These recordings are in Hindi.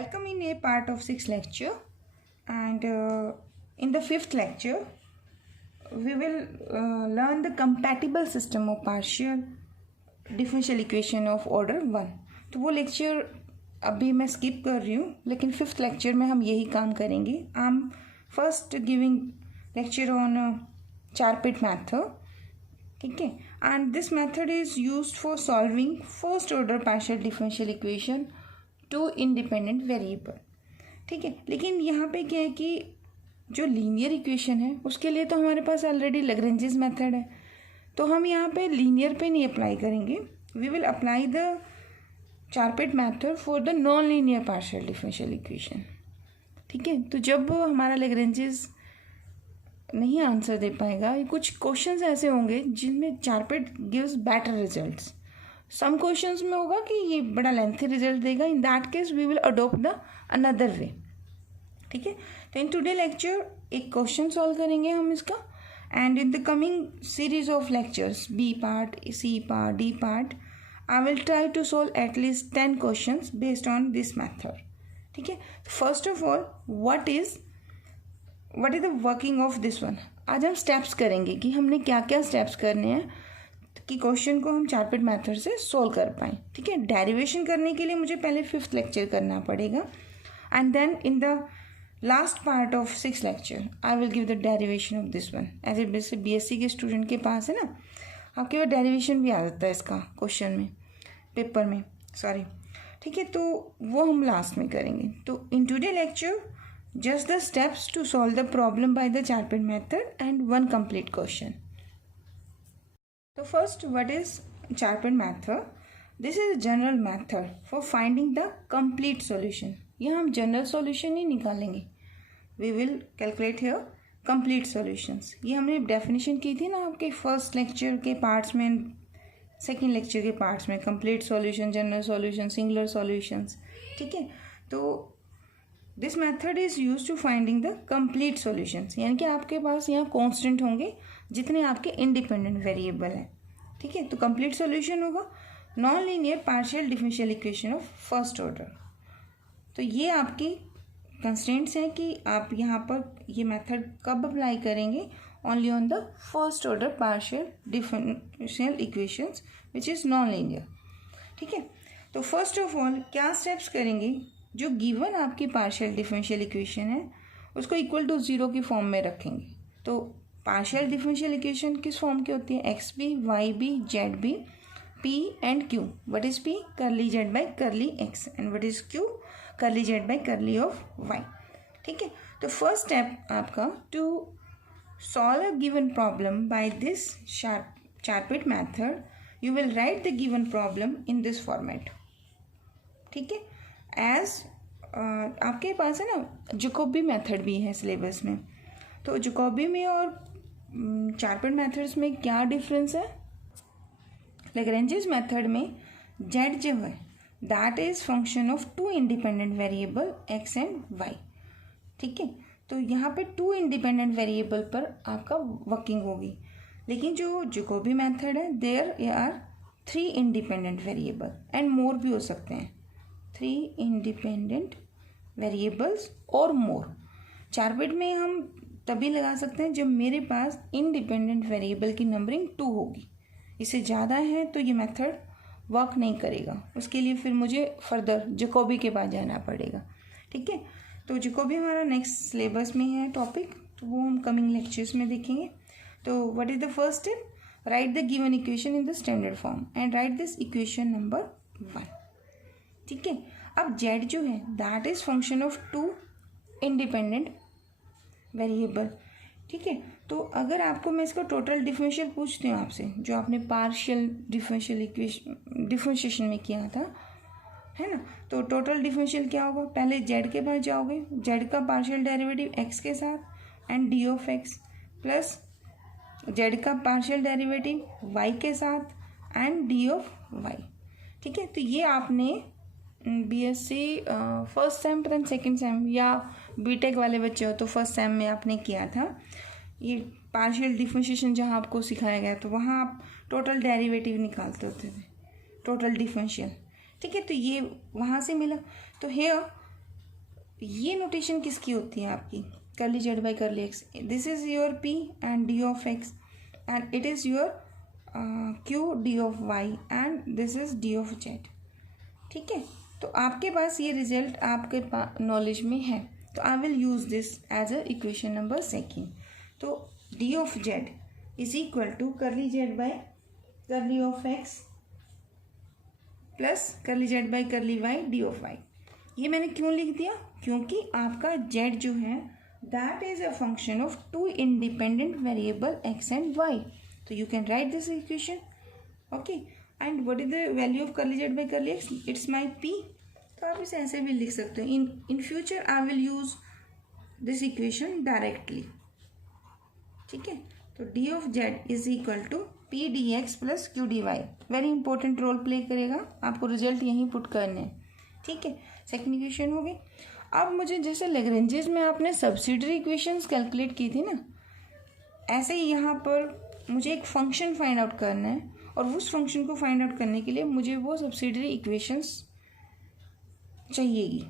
Welcome in a part of 6th lecture, and in the 5th lecture we will learn the compatible system of partial differential equation of order 1। तो वो लेक्चर अभी मैं स्किप कर रही हूँ, लेकिन 5th लेक्चर में हम यही काम करेंगे। I am first giving lecture on Charpit method, ठीक है, and this method is used for solving first order partial differential equation two independent variable, ठीक है। लेकिन यहाँ पे क्या है कि जो लीनियर इक्वेशन है उसके लिए तो हमारे पास ऑलरेडी लैग्रेंजेस मेथड है, तो हम यहाँ पे लीनियर पे नहीं अप्लाई करेंगे। We will apply the Charpit method for the non linear partial differential equation, ठीक है। तो जब हमारा लैग्रेंजेस नहीं आंसर दे पाएगा, कुछ क्वेश्चंस ऐसे होंगे जिनमें Charpit gives better results. Some questions में होगा कि ये बड़ा लेंथी रिजल्ट देगा, in that case we will adopt the another way, ठीक है। तो इन टुडे लेक्चर एक क्वेश्चन सॉल्व करेंगे हम इसका, and in the coming series of lectures B part, C part, D part, I will try to solve at least 10 questions based on this method, ठीक है। First of all what is the working of this one. आज हम स्टेप्स करेंगे कि हमने क्या क्या स्टेप्स करने हैं कि क्वेश्चन को हम चारपेट मेथड से सोल्व कर पाएँ, ठीक है। डेरिवेशन करने के लिए मुझे पहले 5th लेक्चर करना पड़ेगा, and then in the last part of 6th lecture I will give the derivation of this one. ऐसे जैसे बीएससी के स्टूडेंट के पास है ना, आपके पास डेरिवेशन भी आ जाता है इसका क्वेश्चन में, पेपर में, सॉरी, ठीक है। तो वो हम लास्ट में करेंगे। तो in today lecture just the steps to solve the problem by the Charpit method and one complete question. So first, what is Charpit method? This is a general method for finding the complete solution. यहाँ हम general solution ही निकालेंगे। We will calculate here complete solutions. ये हमने definition की थी ना आपके first lecture के parts में, second lecture के parts में, complete solution, general solution, singular solutions, ठीक है। तो this method is use to finding the complete solutions, यानी कि आपके पास यहाँ कांस्टेंट होंगे जितने आपके इंडिपेंडेंट वेरिएबल हैं, ठीक है। तो कंप्लीट सॉल्यूशन होगा non linear partial differential equation of first order. तो ये आपकी कंस्टेंट्स हैं कि आप यहाँ पर ये मेथड कब अप्लाई करेंगे, only on the first order partial differential equations which is non linear, ठीक है। तो फर्स्ट ऑफ ऑल क्या स्टेप्स करेंगे, जो गिवन आपकी पार्शियल डिफरेंशियल इक्वेशन है उसको इक्वल टू 0 की फॉर्म में रखेंगे। तो पार्शियल डिफरेंशियल इक्वेशन किस फॉर्म की होती है, X B, Y B, Z B, P and Q. What is P, curly Z by curly X, and what is Q, curly Z by curly of Y, ठीक है। तो फर्स्ट स्टेप आपका to solve a given problem by this Charpit method, you will write the given problem in this format, ठीक है। एज आपके पास है ना जैकोबी मेथड भी है सिलेबस में, तो जैकोबी में और चारपेट मेथड्स में क्या डिफरेंस है। लैग्रेंजेस मेथड में जेड जो है that is function of 2 independent variable X and Y, ठीक है। तो यहाँ पे 2 इंडिपेंडेंट वेरिएबल पर आपका वर्किंग होगी, लेकिन जो जैकोबी मेथड है there are 3 independent variable and more भी हो सकते हैं, 3 इंडिपेंडेंट वेरिएबल्स और मोर। चारपेट में हम तभी लगा सकते हैं जब मेरे पास इंडिपेंडेंट वेरिएबल की नंबरिंग 2 होगी, इससे ज़्यादा है तो ये मेथड वर्क नहीं करेगा, उसके लिए फिर मुझे फर्दर जैकोबी के पास जाना पड़ेगा, ठीक है। तो जैकोबी हमारा नेक्स्ट सिलेबस में है टॉपिक, तो वो हम कमिंग लेक्चर्स में देखेंगे। तो what is the first step, right the given equation in the standard form and right this equation number 1, ठीक है। अब z जो है that is function of 2 independent variable, ठीक है। तो अगर आपको मैं इसका टोटल डिफरेंशियल पूछती हूँ आपसे, जो आपने पार्शियल डिफरेंशियल इक्वेशन डिफरेंशिएशन में किया था, है ना, तो टोटल डिफरेंशियल क्या होगा, पहले z के पास जाओगे, z का पार्शियल डेरिवेटिव x के साथ and D of x, plus z का पार्शियल डेरिवेटिव y के साथ एंड डी ऑफ y, ठीक है। तो ये आपने बीएससी फर्स्ट सेम पता नहीं सेकेंड सेम या बीटेक वाले बच्चे हो तो फर्स्ट सेम में आपने किया था ये पार्शियल डिफरेंशिएशन, जहाँ आपको सिखाया गया तो वहाँ आप टोटल डेरिवेटिव निकालते होते थे, टोटल डिफरेंशियल, ठीक है। तो ये वहाँ से मिला। तो हेयर ये नोटेशन किसकी होती है आपकी, curly Z by curly X, this is your P and D of X and it is your Q D of Y and this is D of Z. ठीक है, तो आपके पास ये रिजल्ट आपके नॉलेज में है, तो I will use this as a equation number second. तो D of Z is equal to curly Z by curly of x plus curly Z by curly Y D of Y. ये मैंने क्यों लिख दिया, क्योंकि आपका जेड जो है that is a function of two independent variable X and Y, तो you can write this equation, okay, and what is the value of curly z by curly x, it's my p, तो आप इसे ऐसे भी लिख सकते हो। in future I will use this equation directly। ठीक है, तो d of z is equal to p dx plus q dy, very important role play करेगा, आपको रिजल्ट यहीं पुट करने हैं। ठीक है, सेकेंड इक्वेशन हो गई। अब मुझे जैसे लैग्रेंजेस में आपने सब्सिडरी इक्वेशंस कैलकुलेट की थी ना, ऐसे ही यहाँ पर मुझे एक फंक्शन फाइंड आउट करना है, और उस फंक्शन को फाइंड आउट करने के लिए मुझे वो सब्सिडरी इक्वेशंस चाहिएगी।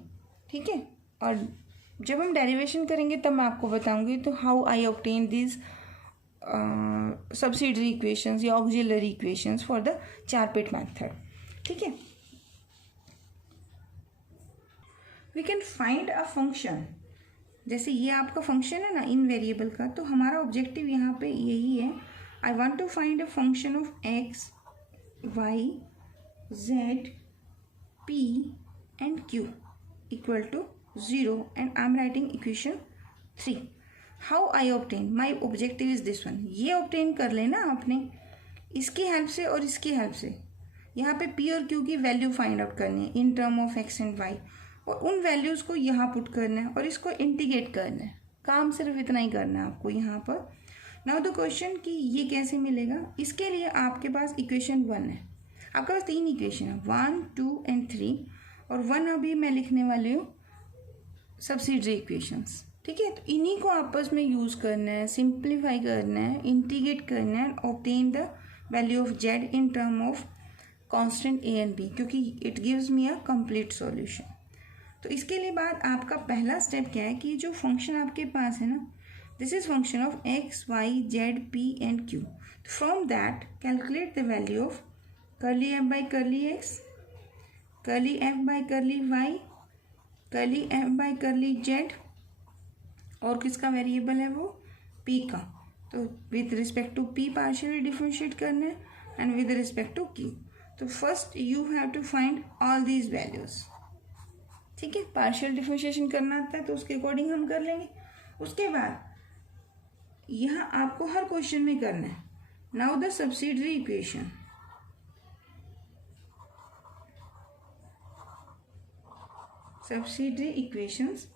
ठीक है, और जब हम डेरिवेशन करेंगे तब मैं आपको बताऊंगी तो how I obtain this subsidiary equations या auxiliary equations for the Charpit method. ठीक है, we can find a function, जैसे ये आपका फंक्शन है ना इन वेरिएबल का, तो हमारा ऑब्जेक्टिव यहाँ पे यही है, I want to find a function of x, y, z, p and q equal to 0 and I am writing equation 3. How I obtain? My objective is this one. ये obtain कर लेना आपने इसकी हेल्प से और इसकी हेल्प से। यहाँ पे p और q की वैल्यू फाइंड आउट करनी है इन term of x and y, और उन वैल्यूज़ को यहाँ पुट करना है और इसको इंटीग्रेट करना है। काम सिर्फ इतना ही करना है आपको यहाँ पर। नाउ द क्वेश्चन कि ये कैसे मिलेगा, इसके लिए आपके पास इक्वेशन 1 है, आपके पास 3 इक्वेशन है 1, 2 एंड 3, और 1 अभी मैं लिखने वाली हूँ सब्सिडरी इक्वेशंस। ठीक है, तो इन्हीं को आपस में यूज़ करना है, सिंप्लीफाई करना है, इंटीग्रेट करना है, obtain the value of Z in term of constant A and B, क्योंकि it gives me a complete solution. तो इसके लिए बाद आपका पहला स्टेप क्या है कि जो फंक्शन आपके पास है ना, this is function of x, y, z, p and q. From that, calculate the value of curly f by curly x, curly f by curly y, curly f by curly z, और किसका वेरिएबल है वो p का, तो with respect to p partially differentiate करना है and with respect to q. तो first you have to find all these values। ठीक है, पार्शियल डिफरेंशिएशन करना आता है तो उसके अकॉर्डिंग हम कर लेंगे। उसके बाद यहाँ आपको हर क्वेश्चन में करना है। Now the subsidiary equation, subsidiary equations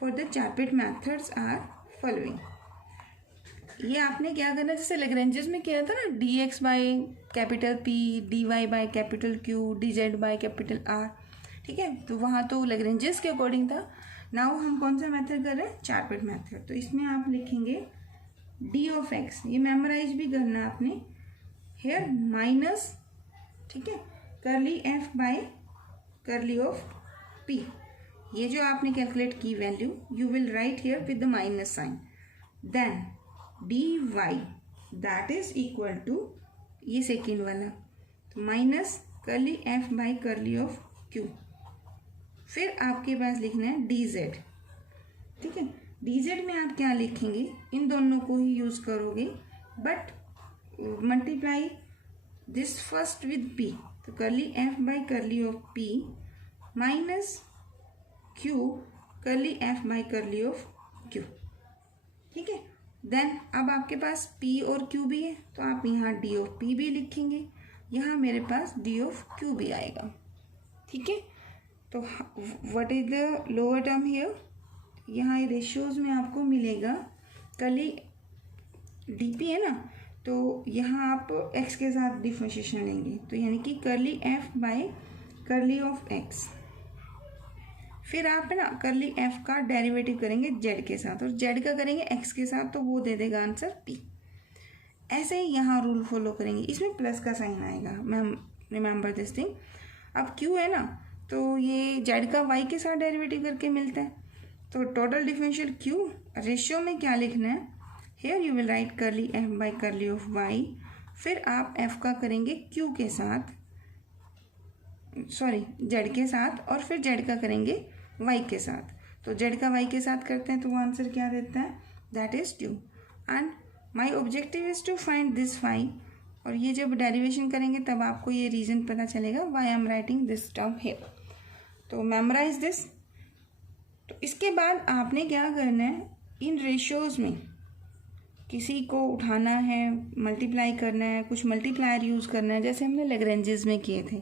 for the Charpit methods are following. ये आपने क्या करना है, जैसे लैग्रेंजेस में किया था ना, D x by capital P, D Y by capital Q, D Z by capital R. ठीक है, तो वहाँ तो लैग्रेंजेस के अकॉर्डिंग था। नाउ हम कौन सा मेथड कर रहे हैं, चारपेट मेथड। तो इसमें आप लिखेंगे डी ऑफ एक्स, ये मेमोराइज भी करना है आपने, हेयर माइनस, ठीक है, curly F by curly of P. ये जो आपने कैलकुलेट की value you will write here with the minus sign, then D Y that is equal to ये सेकेंड वाला, तो minus curly F by curly of Q. फिर आपके पास लिखना है डी जेड। ठीक है, डी जेड में आप क्या लिखेंगे, इन दोनों को ही यूज़ करोगे, but multiply this first with P, तो curly F by curly of P minus Q curly F by curly of Q. ठीक है, देन अब आपके पास पी और क्यू भी है, तो आप यहाँ डी ऑफ पी भी लिखेंगे, यहाँ मेरे पास डी ऑफ क्यू भी आएगा। ठीक है, तो what is the lower term here, यहाँ ये रेशियोज में आपको मिलेगा कर्ली डी पी है ना, तो यहाँ आप x के साथ डिफरेंशिएशन लेंगे, तो यानी कि curly f by curly of x। फिर आप है ना कर्ली f का डेरिवेटिव करेंगे z के साथ, और z का करेंगे x के साथ, तो वो दे देगा आंसर p। ऐसे ही यहाँ रूल फॉलो करेंगे, इसमें प्लस का साइन आएगा, मैम रिमेंबर दिस थिंग। अब q है ना, तो ये z का y के साथ डेरिवेटिव करके मिलता है, तो टोटल डिफरेंशियल क्यू रेशियो में क्या लिखना है, here you will write curly F by curly of Y, फिर आप एफ का करेंगे क्यू के साथ, सॉरी जेड के साथ, और फिर जेड का करेंगे वाई के साथ। तो जेड का वाई के साथ करते हैं तो वो आंसर क्या देता है, that is 2। And my objective is to find this Y, और ये जब डेरिवेशन करेंगे तब आपको ये रीज़न पता चलेगा why I am writing this term here. तो मेमोराइज दिस। तो इसके बाद आपने क्या करना है, इन रेशियोज़ में किसी को उठाना है, मल्टीप्लाई करना है, कुछ मल्टीप्लायर यूज़ करना है, जैसे हमने लैग्रेंजेस में किए थे।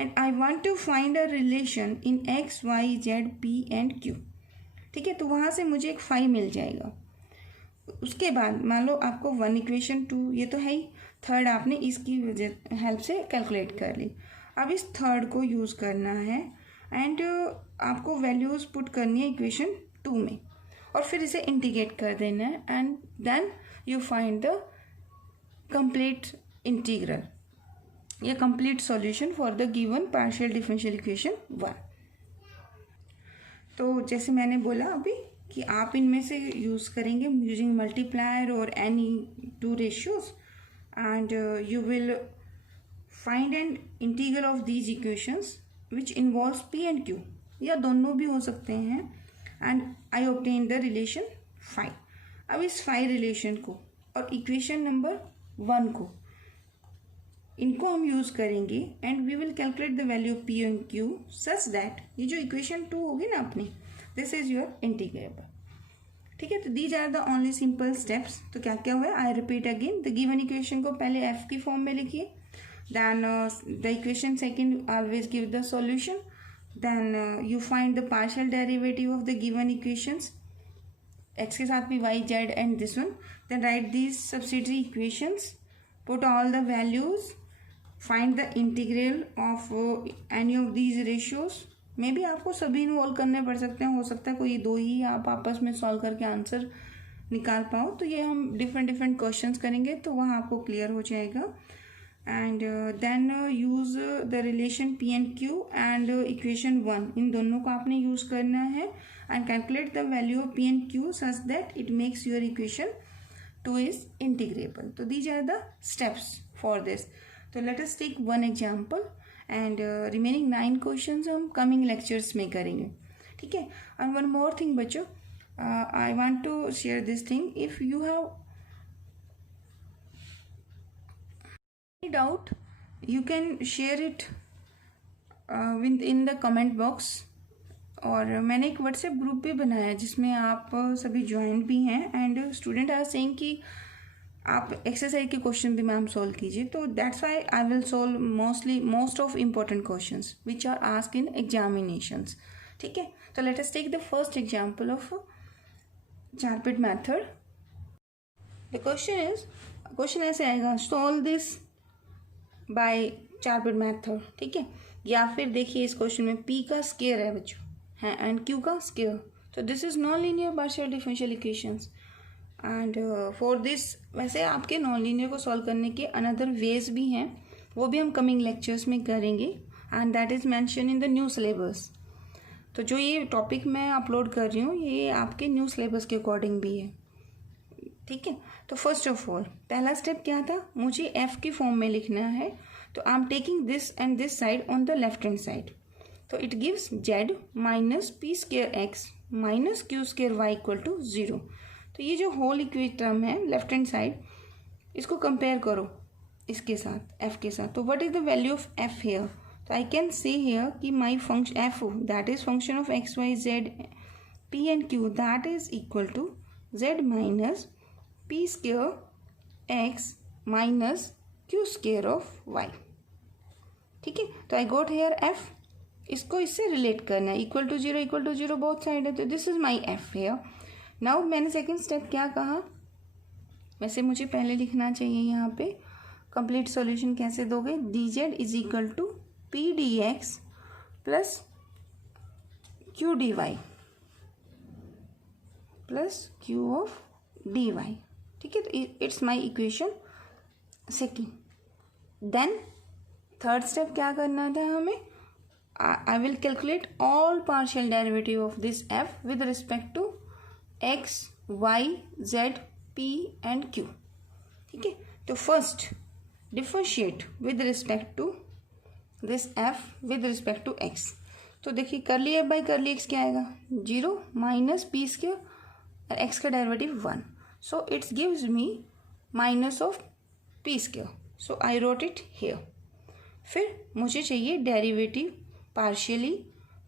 And I want to find a relation in X Y Z P and Q. ठीक है, तो वहाँ से मुझे एक फाई मिल जाएगा। उसके बाद मान लो आपको 1 इक्वेशन 2 ये तो है ही, थर्ड आपने इसकी वजह हेल्प से कैलकुलेट कर ली। अब इस थर्ड को यूज़ करना है एंड आपको वैल्यूज़ पुट करनी है इक्वेशन 2 में, और फिर इसे इंटीग्रेट कर देना है and then you find the complete integral या complete solution for the given partial differential equation 1। तो जैसे मैंने बोला अभी कि आप इनमें से यूज़ करेंगे यूजिंग मल्टीप्लायर और any 2 ratios, and you will find an integral of these equations which involves p and q, या दोनों भी हो सकते हैं, and I obtain the relation phi। अब इस phi रिलेशन को और इक्वेशन नंबर 1 को, इनको हम यूज़ करेंगे and we will calculate the value of p and q such that ये जो इक्वेशन 2 होगी ना अपनी, दिस इज योर इंटीग्रेबल। ठीक है, तो these are the only simple steps. तो क्या क्या हुआ, I repeat again, the given equation को पहले एफ की फॉर्म में लिखिए, then the equation second always give the solution, then you find the partial derivative of the given equations, X के साथ भी Y Z and this one, then write these subsidiary equations, put all the values, find the integral of any of these ratios. मे भी आपको सभी इन्वॉल्व करने पड़ सकते हैं, हो सकता है कोई 2 ही आप आपस में सॉल्व करके आंसर निकाल पाओ। तो ये हम डिफरेंट क्वेश्चंस करेंगे तो वहाँ आपको क्लियर हो जाएगा। And then use the relation P and Q and equation 1, इन दोनों को आपने यूज़ करना है and calculate the value of P and Q such that it makes your equation 2 is integrable. तो these are the steps for this. तो let us take 1 example and remaining 9 questions हम कमिंग लेक्चर्स में करेंगे। ठीक है, एंड वन मोर थिंग बच्चों, I want to share this thing, if you have any doubt you can share it with in the comment box. और मैंने एक व्हाट्सएप ग्रुप भी बनाया है जिसमें आप सभी ज्वाइन भी हैं, एंड स्टूडेंट आर सेइंग कि आप एक्सरसाइज के क्वेश्चन भी मैम सॉल्व कीजिए। तो that's why I will solve most of important questions which are asked in examinations. ठीक है, तो let us take the first example of Charpit method. The question ऐसे आएगा, solve this by Charpit method. ठीक है, या फिर देखिए इस क्वेश्चन में p का स्क्वायर है बच्चों, है, एंड q का स्क्वायर, तो this is non linear partial differential equations. And for this, वैसे आपके नॉन लीनियर को सॉल्व करने के अनदर वेज भी हैं, वो भी हम कमिंग लेक्चर्स में करेंगे, and that is mention in the new syllabus. तो जो ये टॉपिक मैं अपलोड कर रही हूँ ये आपके न्यू सिलेबस के अकॉर्डिंग भी है। ठीक है, तो फर्स्ट ऑफ ऑल पहला स्टेप क्या था, मुझे एफ की फॉर्म में लिखना है। तो I am taking this and this side on the left hand side, तो it gives Z minus P square x minus Q square Y equal to 0। तो ये जो होल इक्वेट टर्म है लेफ्ट हैंड साइड, इसको कंपेयर करो इसके साथ, एफ के साथ। तो what is the value of F here, तो आई कैन से हेयर कि my function F that is function of x Y Z P and q that is equal to z minus P square x minus Q square of Y. ठीक है, तो आई गोट हेयर एफ, इसको इससे रिलेट करना है, equal to zero both side है, तो this is my f here. Now मैंने सेकेंड स्टेप क्या कहा, वैसे मुझे पहले लिखना चाहिए यहाँ पे कंप्लीट सॉल्यूशन कैसे दोगे, d Z is equal to P D x plus Q D Y plus Q of D y. ठीक है, तो it's my equation second. Then third step क्या करना था हमें, I will calculate all partial derivative of this f with respect to x, y, z, p and q. ठीक है, तो first differentiate with respect to this f with respect to x. तो देखिए करली f बाई करली एक्स क्या आएगा, 0 माइनस पी स्क्वायर और x का derivative 1. So it's gives me minus of P square. So I wrote it here. फिर मुझे चाहिए derivative partially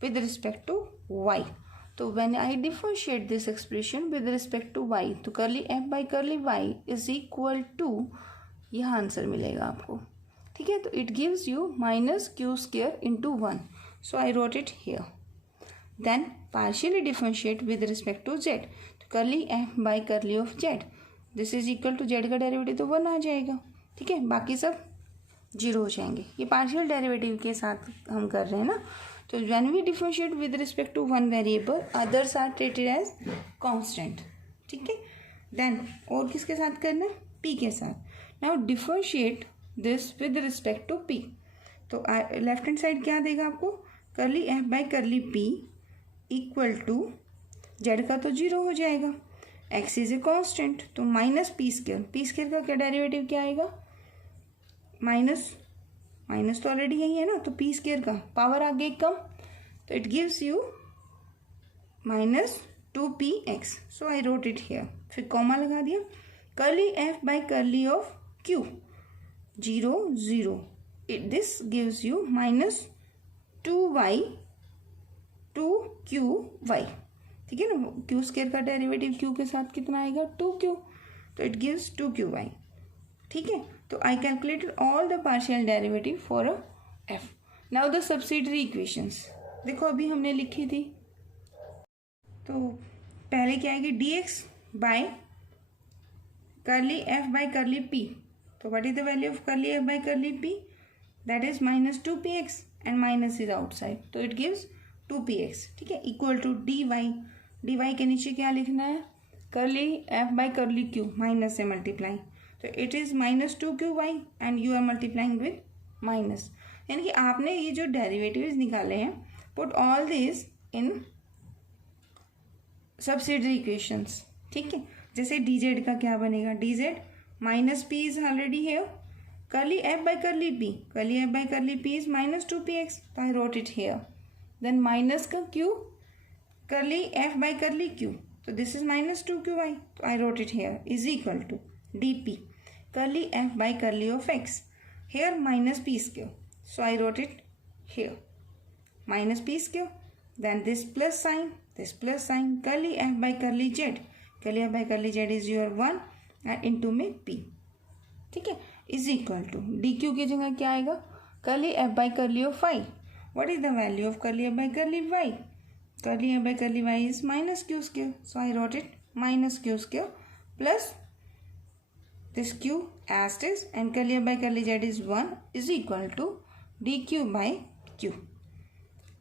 with respect to y. तो when I differentiate this expression with respect to y, तो curly f by curly y is equal to, यह आंसर मिलेगा आपको. ठीक है, तो it gives you minus Q square into 1. So I wrote it here. Then partially differentiate with respect to z, तो curly f by curly of z, this is equal to z का डेरिवेटिव तो 1 आ जाएगा. ठीक है, बाकी सब 0 हो जाएंगे. ये पार्शियल डेरिवेटिव के साथ हम कर रहे हैं ना. तो when we differentiate with respect to one variable, others are treated as constant. ठीक है, देन और किसके साथ करना है, p के साथ. Now differentiate this with respect to p. तो लेफ्ट हैंड साइड क्या देगा आपको, curly f by curly p equal to, z का तो 0 हो जाएगा, x इज ए कांस्टेंट, तो minus P square. P square का क्या डेरिवेटिव क्या आएगा, माइनस माइनस तो ऑलरेडी यही है ना, तो पी स्क्वायर का पावर आ गई कम, तो it gives you minus 2px. So I wrote it here. फिर कॉमा लगा दिया, करली f by curly of q, 0 0, this gives you minus 2y 2qy. ठीक है ना, क्यू स्क्वायर का डेरिवेटिव q के साथ कितना आएगा, 2q, तो इट गिव्स 2qy. ठीक है, तो I calculated all the partial derivative for a f. Now the subsidiary equations. देखो अभी हमने लिखी थी, तो पहले क्या आएगी, dx बाय करली f बाय करली p. तो what is the value of करली f by curly p, that is minus 2px and minus is outside, तो इट गिव्स 2px. ठीक है, इक्वल टू dy के नीचे क्या लिखना है, curly f by curly q, minus से मल्टीप्लाई, तो it is minus 2qy and you are multiplying with minus. यानी कि आपने ये जो डेरिवेटिव्स निकाले हैं, put all this in subsidiary equations. ठीक है, जैसे dz का क्या बनेगा, dz minus p is already here, curly f by curly p, curly f by curly p is minus 2px, तो I wrote it here. Then minus का q, करली f बाय करली q, तो दिस इज माइनस 2qy, तो I wrote it here, is equal to dp curly f by curly of x, here minus p square, so I wrote it here, minus p square, then this plus sign, curly f by curly z, curly f by curly z is your 1 and into में p. ठीक है, is equal to dq की जगह क्या आएगा, curly f by curly of y. What is the value of curly f by curly y, curly f by curly y is minus q square, so I wrote it minus q square plus this q as it is, and curly f by curly z is 1 is equal to dq by q.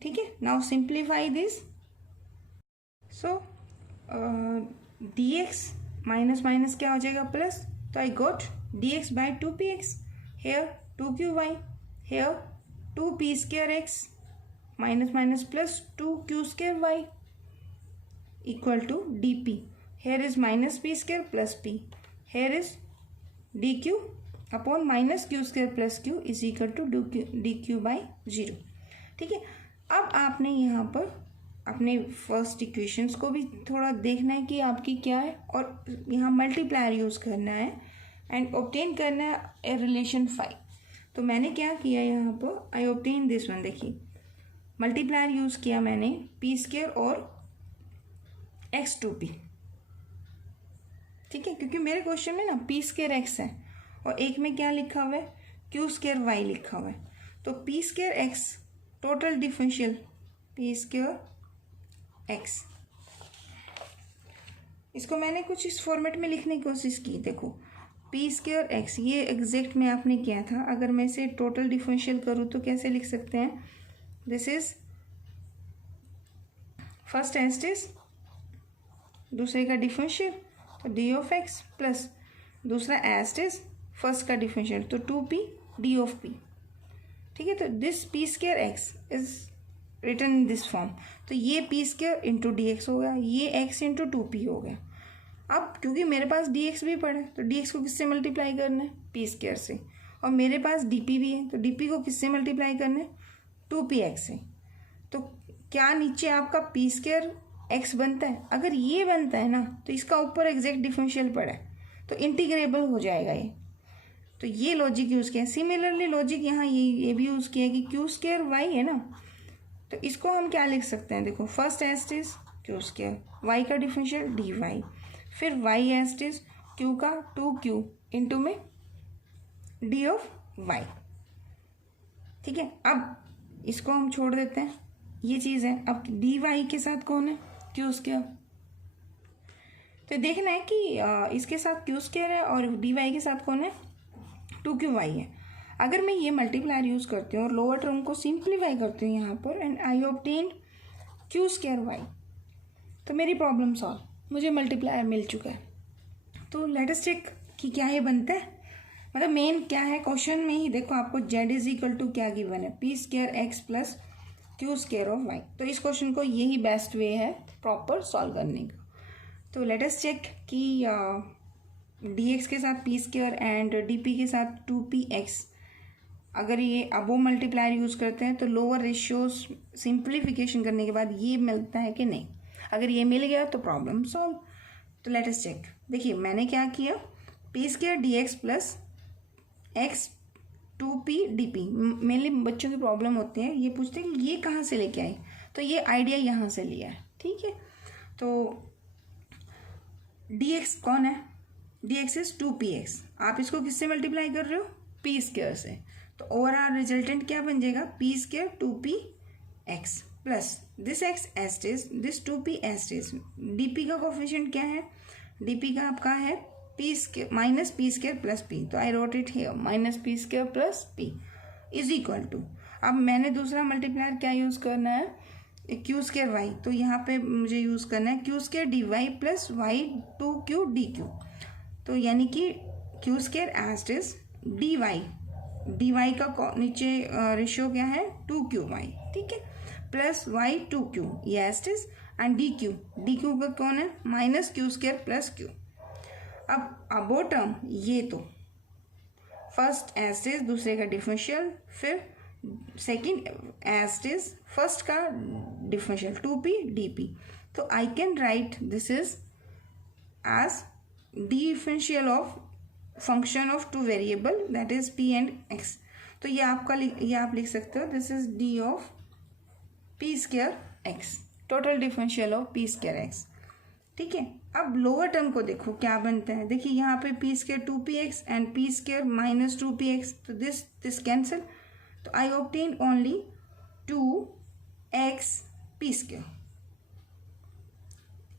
ठीक है, now simplify this. So dx minus minus क्या हो जाएगा, प्लस, तो I got dx by 2px, here 2qy, here 2p square x, minus minus plus 2q square y equal to dp. Here is minus p square plus p, here is dq upon minus Q square plus q is equal to dq by 0. ठीक है, अब आपने यहाँ पर अपने फर्स्ट इक्वेशंस को भी थोड़ा देखना है कि आपकी क्या है, और यहाँ मल्टीप्लायर यूज़ करना है एंड ऑब्टेन करना है ए रिलेशन 5. तो मैंने क्या किया यहाँ पर, आई ऑब्टेन दिस वन. देखिए मल्टीप्लायर यूज़ किया मैंने पी स्क्वायर और x2p. ठीक है, क्योंकि मेरे क्वेश्चन में ना पी स्क्वायर एक्स है और एक में क्या लिखा हुआ है, क्यू स्क्वायर वाई लिखा हुआ है. तो P square x total differential P square x, इसको मैंने कुछ इस फॉर्मेट में लिखने की कोशिश की. देखो पी स्क्वायर एक्स, ये एग्जैक्ट में आपने किया था. अगर मैं इसे टोटल डिफरेंशियल करूँ तो कैसे लिख सकते हैं, दिस इज फर्स्ट एस्टिस, दूसरे का डिफरेंशियल तो डी ऑफ एक्स, प्लस दूसरा एस्टिस फर्स्ट का डिफरेंशियल तो 2p डी ऑफ p. ठीक है, तो this P square x is return in this form. तो ये P square into D x हो गया, ये एक्स इंटू 2p हो गया। अब क्योंकि मेरे पास डी एक्स भी पड़ा है तो डी एक्स को किससे मल्टीप्लाई करना है, पी स्क्वायर से, और मेरे पास डी पी भी है तो डी पी को किससे मल्टीप्लाई करना है, 2px से। तो क्या नीचे आपका पी स्क्वायर एक्स बनता है? अगर ये बनता है ना तो इसका ऊपर एग्जैक्ट डिफरेंशियल पड़ा है तो इंटीग्रेबल हो जाएगा ये। तो ये लॉजिक यूज़ किया। सिमिलरली लॉजिक यहाँ ये भी यूज़ किया कि क्यू स्क्वायर वाई है ना, तो इसको हम क्या लिख सकते हैं, देखो फर्स्ट एस्ट इज क्यू स्क्वायर, वाई का डिफरेंशियल डी वाई, फिर वाई एस्ट इज क्यू का 2q इंटू में डी ऑफ वाई। ठीक है, अब इसको हम छोड़ देते हैं, ये चीज़ है। अब डी वाई के साथ कौन है, क्यू स्क्वायर। तो देखना है कि इसके साथ क्यू स्क्वायर है और डी वाई के साथ कौन है, 2qy है। अगर मैं ये मल्टीप्लायर यूज़ करती हूँ और लोअर टर्म को सिंप्लीफाई करती हूँ यहाँ पर, and I obtain q square Y, तो मेरी प्रॉब्लम सॉल्व, मुझे मल्टीप्लायर मिल चुका है। तो लेट अस चेक कि क्या ये बनता है। मतलब मेन क्या है, क्वेश्चन में ही देखो आपको z इज इक्वल टू क्या गिवन है, P square x plus Q square of y. तो इस क्वेश्चन को यही बेस्ट वे है प्रॉपर सॉल्व करने का। तो लेट अस चेक कि dx के साथ पी स्क्वायर एंड डी के साथ 2px, अगर ये अबो मल्टीप्लायर यूज़ करते हैं तो लोअर रेशियोज सिंप्लीफिकेशन करने के बाद ये मिलता है कि नहीं। अगर ये मिल गया तो प्रॉब्लम सॉल्व। तो लेट अस चेक। देखिए मैंने क्या किया, P square D x plus x 2p D. Mainly बच्चों की प्रॉब्लम होती है, ये पूछते हैं कि ये कहाँ से लेके आए, तो ये आइडिया यहाँ से लिया है। ठीक है, तो dx कौन है, dx इज 2px। आप इसको किससे मल्टीप्लाई कर रहे हो, पी स्क्वायर से। तो ओवरऑल रिजल्टेंट क्या बन जाएगा, P square 2px plus this x एस्ट इज दिस 2p एस्ट इज। dp का कोफिशिएंट क्या है, dp का आपका है P square minus P square plus P. तो I wrote it here minus P square plus P is equal to, अब मैंने दूसरा मल्टीप्लायर क्या यूज़ करना है, क्यू स्क्वायर वाई। तो यहाँ पे मुझे यूज़ करना है Q square D Y plus Y 2q D Q. तो यानी कि क्यू स्क्वायर एस्ट इज डी वाई का नीचे रेशियो क्या है 2qy, ठीक है, प्लस वाई 2q ये एस्ट इज, एंड डी क्यू का कौन है minus Q square plus Q. अब अबो टर्म ये तो फर्स्ट एस्ट इज दूसरे का डिफरेंशियल, फिर सेकेंड एस्ट इज फर्स्ट का डिफरेंशियल 2p dp। तो I can write this is as differential of function of two variable that is p and x। तो ये आप लिख सकते हो this is d of p square x, total differential of p square x। ठीक है, अब लोअर टर्म को देखो क्या बनता है। देखिए यहाँ पे P square 2px and P square minus 2px, तो दिस कैंसिल। तो I obtain only 2x P square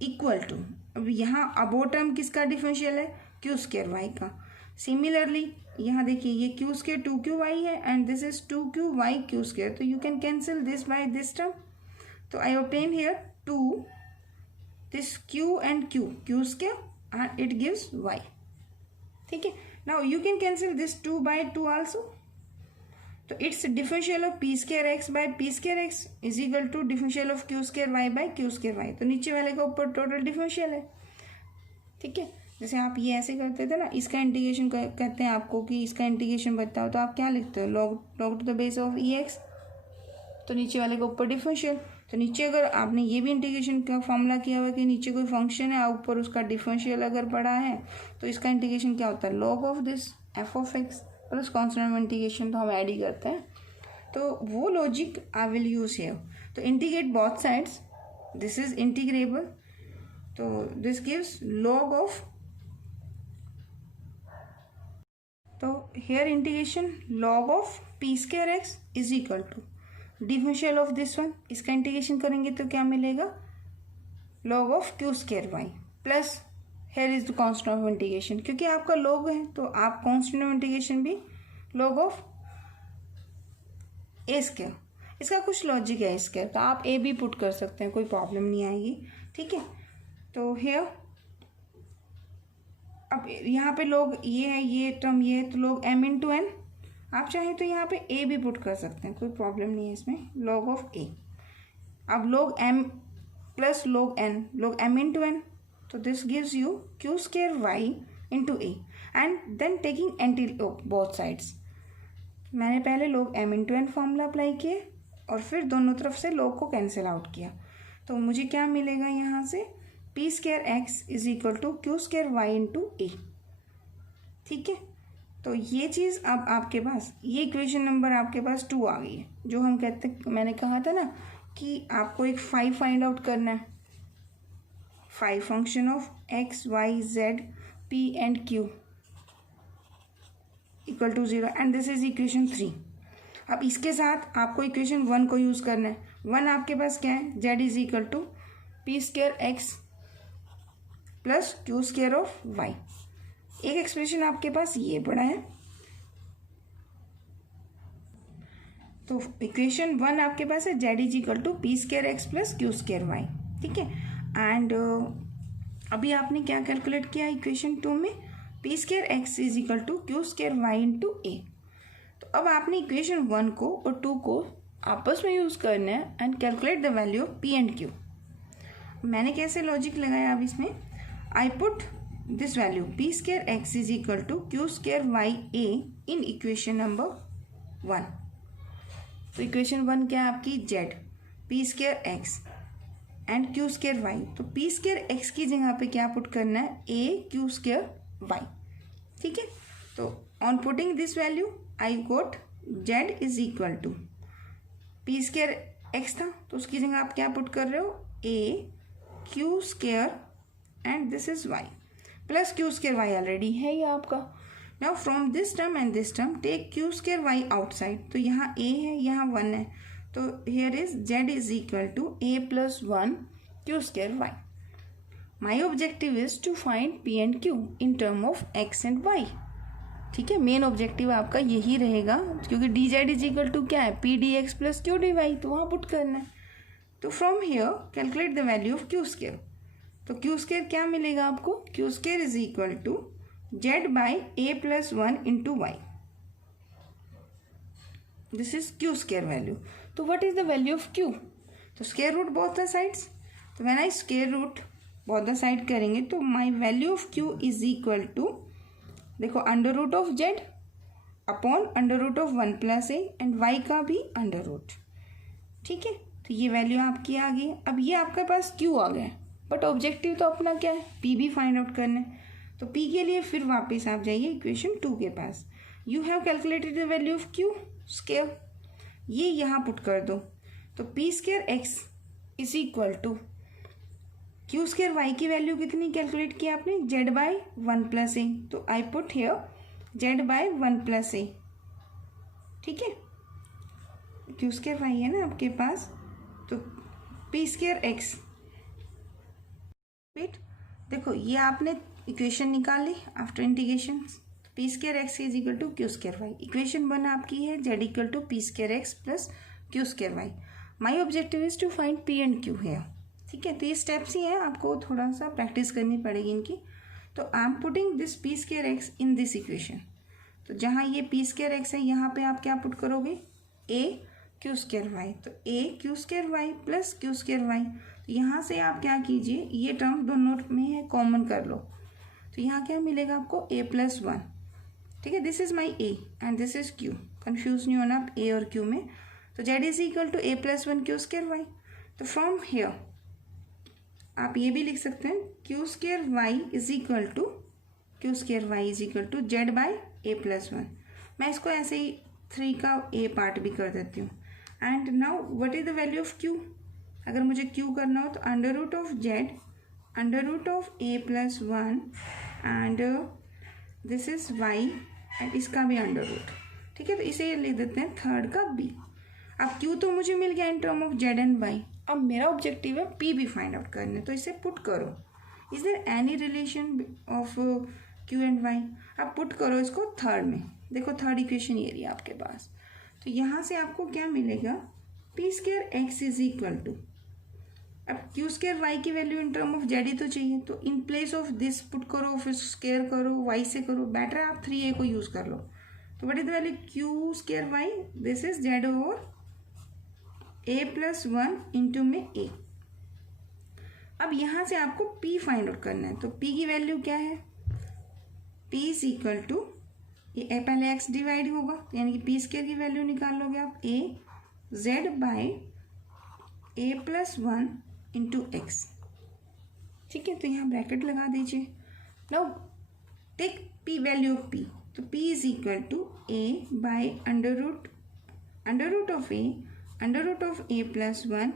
equal to, अब यहाँ अबो टर्म किसका डिफरेंशियल है, क्यू स्क्वायर वाई का। सिमिलरली यहाँ देखिए ये क्यू स्क्वायर 2qy है and this is 2qy Q square. तो you can cancel this by this term. तो I obtain here 2 this q and q square and it gives y। ठीक है, now you can cancel this 2 by 2 also। तो it's differential of p square x by p square x is equal to differential of q square y by q square y। तो नीचे वाले का ऊपर टोटल डिफरेंशियल है। ठीक है, जैसे आप ये ऐसे करते थे ना, इसका इंटीग्रेशन करते हैं आपको कि इसका इंटीग्रेशन बताओ, तो आप क्या लिखते हो log to the base of ex, तो नीचे वाले का ऊपर डिफरेंशियल। तो नीचे अगर आपने ये भी इंटीग्रेशन का फॉर्मूला किया हुआ है कि नीचे कोई फंक्शन है ऊपर उसका डिफरेंशियल अगर पड़ा है तो इसका इंटीग्रेशन क्या होता है, log of this F of x plus constant में इंटीग्रेशन तो हम ऐड ही करते हैं। तो वो logic I will use here. तो integrate both sides, this is integrable, तो दिस गिव्स लॉग ऑफ, तो here integration log of P square x is equal to differential of this one, इसका इंटीग्रेशन करेंगे तो क्या मिलेगा, log of Q square Y plus here is the constant of integration, क्योंकि आपका लॉग है तो आप कांस्टेंट ऑफ इंटीग्रेशन भी लॉग ऑफ ए स्क्वायर। इसका कुछ लॉजिक है इसके, तो आप ए भी पुट कर सकते हैं, कोई प्रॉब्लम नहीं आएगी। ठीक है, तो हेयर अब यहाँ पे लॉग ये है, ये टर्म ये है, तो लॉग m इंटू एन। आप चाहें तो यहाँ पे a भी पुट कर सकते हैं, कोई प्रॉब्लम नहीं है इसमें, लॉग ऑफ a। अब log m plus log m into n, so this gives you q square y into a, and then taking anti-log both sides. मैंने पहले log m into n formula apply किए और फिर दोनों तरफ से log को कैंसिल आउट किया, तो मुझे क्या मिलेगा यहाँ से, p square x is equal to Q square y into A. ठीक है, तो ये चीज़ अब आपके पास, ये इक्वेशन नंबर आपके पास 2 आ गई है. जो हम कहते, मैंने कहा था ना कि आपको एक 5 फाइंड आउट करना है. 5 function of x y z p and q equal to 0, and this is equation 3. अब इसके साथ आपको इक्वेशन 1 को यूज़ करना है. 1 आपके पास क्या है, z is equal to P square x plus Q square of y. एक एक्सप्रेशन आपके पास ये पड़ा है, तो इक्वेशन 1 आपके पास है z is equal to P square x plus Q square y. ठीक है, एंड अभी आपने क्या कैलकुलेट किया इक्वेशन 2 में, P square x is equal to Q square Y into A. तो अब आपने इक्वेशन 1 को और 2 को आपस में यूज़ करना है and calculate the value of P and q. मैंने कैसे लॉजिक लगाया अब इसमें, I put this value p square x is equal to Q square y a in equation number 1. तो इक्वेशन 1 क्या है आपकी, z p square x and q square Y. तो पी स्क्वायर एक्स की जगह पे क्या पुट करना है, ए क्यू स्क्वायर वाई. ठीक है, तो on putting this value I got z is equal to P square x था, तो उसकी जगह आप क्या पुट कर रहे हो, A Q square and this is Y plus Q square Y already है ये आपका. Now from this term and this term take Q square Y outside. तो यहाँ a है, यहाँ 1 है, तो here is z is equal to a plus 1 Q square Y. My objective is to find p and q in term of x and y. ठीक है, मेन ऑब्जेक्टिव आपका यही रहेगा, क्योंकि D Z is equal to क्या है, P D x plus Q D Y, तो वहाँ पुट करना है. तो from here calculate the value of Q square. तो क्यू स्क्वायर क्या मिलेगा आपको, Q square is equal to Z by A plus 1 into Y. This is Q square value. तो what is the value of Q, तो square root both the sides. तो when I square root both the side करेंगे तो my value of Q is equal to, देखो under root of Z upon under root of 1 plus A and Y का भी अंडर रूट. ठीक है, तो ये वैल्यू आपकी आ गई. अब ये आपके पास क्यू आ गया, बट ऑब्जेक्टिव तो अपना क्या है, पी भी फाइंड आउट करना है. तो पी के लिए फिर वापस आप जाइए इक्वेशन 2 के पास. You have calculated the value of Q square, ये यहाँ पुट कर दो. तो P square x is equal to Q square Y की वैल्यू कितनी कैलकुलेट की आपने, जेड बाई 1 प्लस ए. तो I put here Z by 1 plus A. ठीक है, क्यू स्क्वायर वाई है ना आपके पास, तो पी स्क्वायर एक्स. वेट, देखो ये आपने इक्वेशन निकाल ली after integration. P square x is equal to Q square Y. Equation 1 आपकी है Z equal to P square x plus Q square Y. My objective is to find P and Q है. ठीक है, तो ये स्टेप्स ही हैं, आपको थोड़ा सा प्रैक्टिस करनी पड़ेगी इनकी. तो I am putting this P square x in this equation. तो जहाँ ये पी स्क्वायर एक्स है यहाँ पे आप क्या पुट करोगे, ए क्यू स्क्वायर वाई. तो A Q square Y plus Q square Y. तो यहाँ से आप क्या कीजिए, ये टर्म दोनों में है, कॉमन कर लो. तो यहाँ क्या मिलेगा आपको, a प्लस 1. ठीक है, this is my a and this is q. Confuse नहीं होना आप a और q में. तो z is equal to a plus 1 Q square Y. तो फ्रॉम हियर आप ये भी लिख सकते हैं, q square y is equal to Q square y is equal to Z by A plus 1. मैं इसको ऐसे ही 3 का a पार्ट भी कर देती हूँ. And now what is the value of q. अगर मुझे q करना हो तो under root of z under root of a plus 1 and this is y and इसका भी अंडर रूट. ठीक है, तो इसे लिख देते हैं थर्ड का b. अब q तो मुझे मिल गया इन term of z and y. अब मेरा ऑब्जेक्टिव है p भी फाइंड आउट करना है, तो इसे पुट करो. Is there any relation of q and y. अब पुट करो इसको थर्ड में. देखो थर्ड इक्वेशन ये रही आपके पास. तो यहाँ से आपको क्या मिलेगा, P square x is equal to, अब क्यू स्क्वायर वाई की value in term of Z ही तो चाहिए, तो in place of this put करो, फिर स्क्वायर करो, वाई से करो. बेटर है आप 3a को यूज कर लो. तो what is the value, q square y, this is z over a plus 1 into में a। अब यहाँ से आपको p फाइंड आउट करना है, तो p की वैल्यू क्या है, p इज इक्वल टू, ये पहले x डिवाइड होगा यानी कि p स्क्वायर की वैल्यू निकाल लोगे आप, a z by a plus 1 into x. ठीक है, तो यहाँ ब्रैकेट लगा दीजिए। Now take p value of p, तो p is equal to a by under root of a plus 1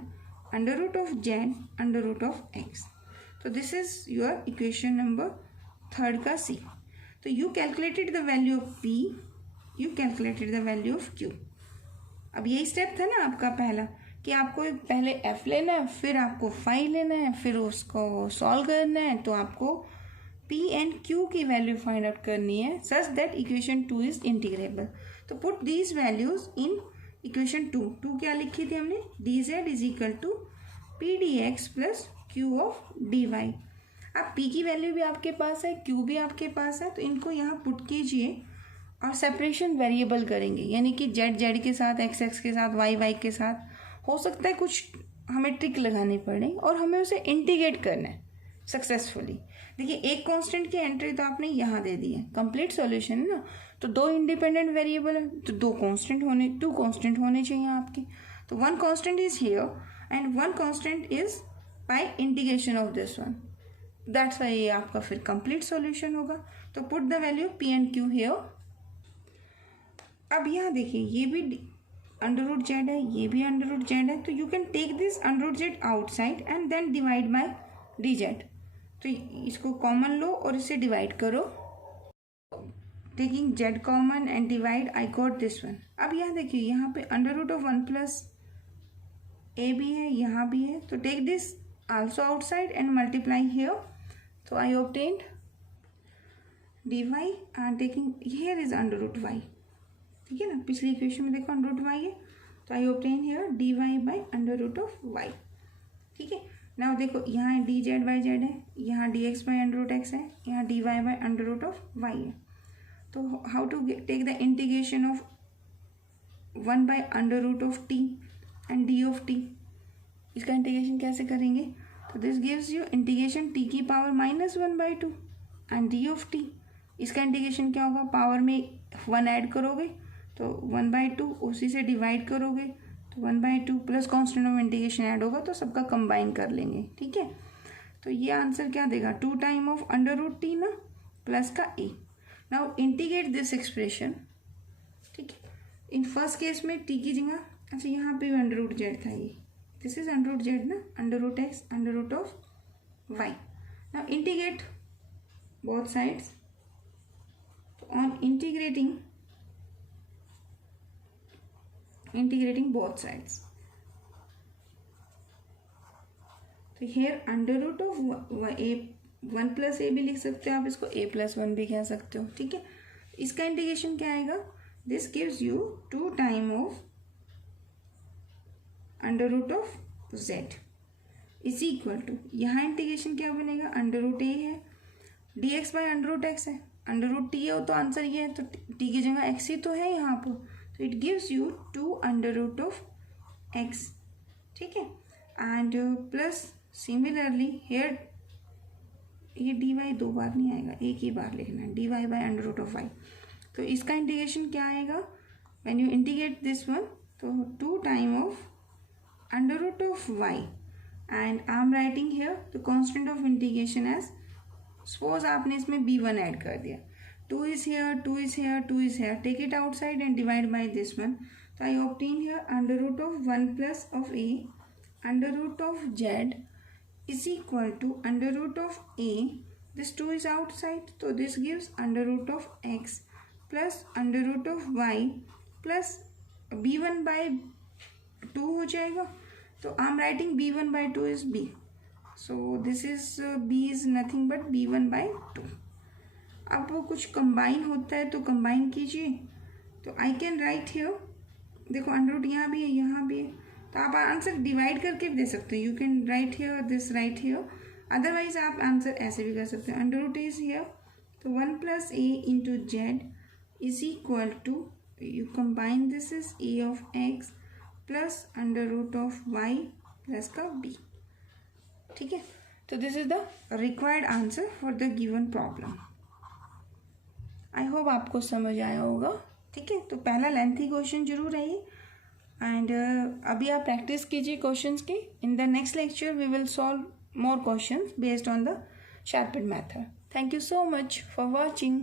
under root of z under root of x। तो this is your equation number 3 का c। तो you calculated the value of p, you calculated the value of q। अब यही स्टेप था ना आपका पहला, कि आपको पहले f लेना है, फिर आपको फाई लेना है, फिर उसको सॉल्व करना है, तो आपको p एंड q की वैल्यू फाइंड आउट करनी है such that equation 2 is integrable. तो put these values in equation 2 क्या लिखी थी हमने, dz is equal to P D x plus Q of D Y. अब p की वैल्यू भी आपके पास है, q भी आपके पास है, तो इनको यहाँ पुट कीजिए और सेपरेशन वेरिएबल करेंगे, यानी कि z के साथ, x के साथ, y के साथ। हो सकता है कुछ हमें ट्रिक लगानी पड़े और हमें उसे इंटीग्रेट करना है सक्सेसफुली। देखिए एक कांस्टेंट की एंट्री तो आपने यहाँ दे दी है, कंप्लीट सॉल्यूशन है ना, तो 2 इंडिपेंडेंट वेरिएबल है, तो 2 कांस्टेंट होने चाहिए आपके। तो 1 constant is here and 1 constant is by integration of this one, that's why ये आपका फिर कंप्लीट सॉल्यूशन होगा। तो put the value p and q here. अब यहाँ देखिए ये भी अंडर रूट जेड है, ये भी अंडर रूट जेड है, तो you can take this under root Z outside and then divide by D Z. तो इसको कॉमन लो और इसे डिवाइड करो, taking Z common and divide, I got this one. अब यहाँ देखिए यहाँ पे under root of 1 plus A भी है, यहाँ भी है, तो take this also outside and multiply here. तो I obtained D Y and taking here is under root Y. ठीक है ना, पिछली इक्वेशन में देखो अंडर रूट वाई है, तो I obtain here D Y by under root of Y. ठीक है, नाउ देखो यहाँ डी जेड बाई जेड है, यहाँ D x by under root x है, यहाँ D Y by under root of Y है। तो how to take the integration of 1 by under root of T and D of T, इसका इंटीग्रेशन कैसे करेंगे, तो this gives you integration T की power -1/2 and D of T. इसका इंटीग्रेशन क्या होगा, पावर में 1 ऐड करोगे तो 1/2, उसी से डिवाइड करोगे तो 1/2 plus constant of integration add होगा, तो सबका कंबाइन कर लेंगे। ठीक है, तो ये आंसर क्या देगा, 2 time of under root T ना प्लस का A. Now integrate this expression. ठीक है, इन फर्स्ट केस में टी की जगह, अच्छा यहाँ पे अंडर रूट जेड था, ये this is under root Z ना, under root X under root of Y. Now integrate both sides. On integrating both sides, तो here under root of a 1 plus A भी लिख सकते हो आप, इसको a प्लस 1 भी कह सकते हो। ठीक है, इसका इंटीग्रेशन क्या आएगा, this gives you 2 time of under root of z is equal to, यहाँ इंटीग्रेशन क्या बनेगा, अंडर रूट ए है, d x by under root x है, अंडर रूट टी है तो आंसर ये है, तो टी की जगह एक्स ही तो है यहाँ पर, तो it gives you 2 under root of x. ठीक है, एंड प्लस सिमिलरली हेयर ये डी वाई 2 बार नहीं आएगा, एक ही बार लिखना है, d Y by under root of y. तो इसका इंटीग्रेशन क्या आएगा, when you integrate this one, तो 2 time of under root of Y and I am writing here the constant of integration as, suppose आपने इसमें b1 ऐड कर दिया, 2 is here, 2 is here, 2 is here, take it outside and divide by this one. So I obtain here under root of 1 plus of a under root of z is equal to under root of a, this 2 is outside, so this gives under root of x plus under root of y plus b1 by 2 हो जाएगा, तो I am writing b1 by 2 is b. So this is b is nothing but b1 by 2. अब वो कुछ कंबाइन होता है तो कंबाइन कीजिए, तो आई कैन राइट हियर, देखो अंडर रूट यहाँ भी है यहाँ भी है, तो आप आंसर डिवाइड करके भी दे सकते हो, you can write here this right here, otherwise आप आंसर ऐसे भी कर सकते हो, अंडर रूट इज हियर, तो 1 plus a into z is equal to, you combine this is a of x plus under root of y plus का b। ठीक है, तो this is the required answer for the given problem. I hope आपको समझ आया होगा। ठीक है, तो पहला लेंथी क्वेश्चन जरूर है ये, एंड अभी आप प्रैक्टिस कीजिए क्वेश्चंस की। In the next lecture we will solve more questions based on the sharpened method. Thank you so much for watching.